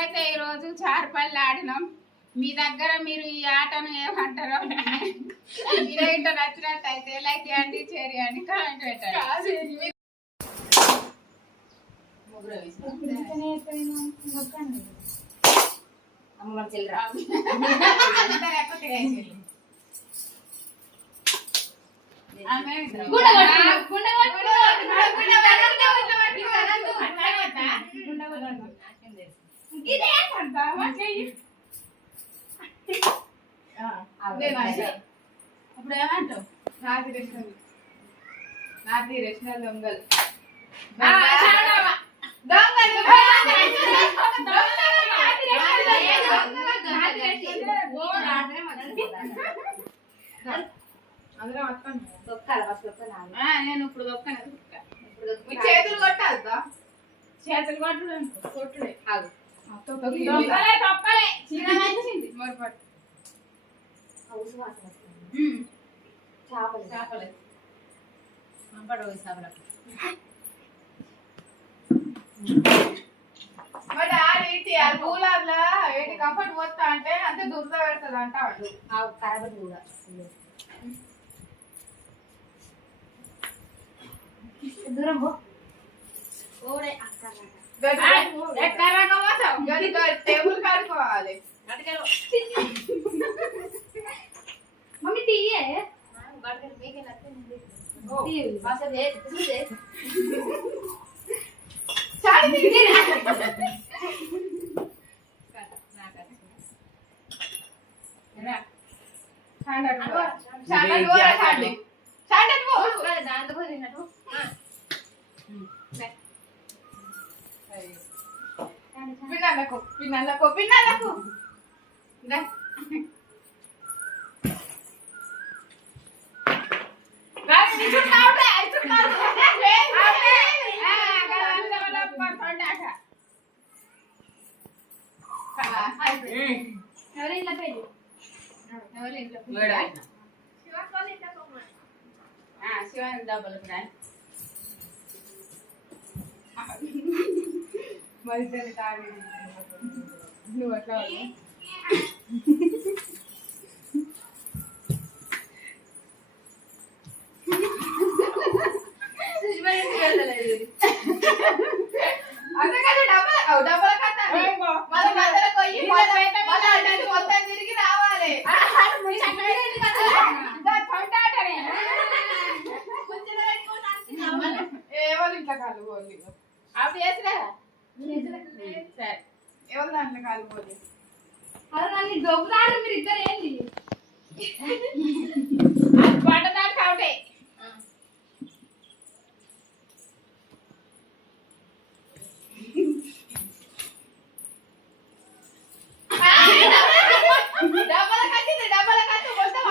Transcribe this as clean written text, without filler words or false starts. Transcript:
మేమైతే ఈ రోజు చారుపల్లి ఆడినాం. మీ దగ్గర మీరు ఈ ఆటను ఏమంటారో మీరేంటో నచ్చినట్టయితే లైక్ చేయండి, షేర్ చేయండి, కామెంట్ పెట్టండి. ఇప్పుడు ఏమంటావు? నాది రెస్టల్ దొంగలు అందరం వస్తాం. నేను ఇప్పుడు దొక్కను. చేతులు కొట్టాలి, చేతులు కొట్టుడే కూలర్లా ఏంటి కంఫర్ట్ పోతా అంటే అంతే దురద పెడుతుంది అంట. ఖరాబ్ కూడా దూరం టేబుల్ కాడుకోవాలి. మమ్మీ తీయే పిన్నలకు పిన్నలకు పిన్నలకు శివాని డబ్బులు మరి తాగి నువ్వు అట్లా అందుకని డబ్బుల మొత్తం తిరిగి రావాలి. ఎవరు ఇంట్లో కలుపుకోవాలి అప్పుడు చేసినా సరే. ఎవరు దాంట్లో కలుపుకోవాలి అదే దొంగదాడు. మీరు ఇద్దరు ఏంటి పట్టదాడు కావటే డబ్బల కట్టు మొత్తం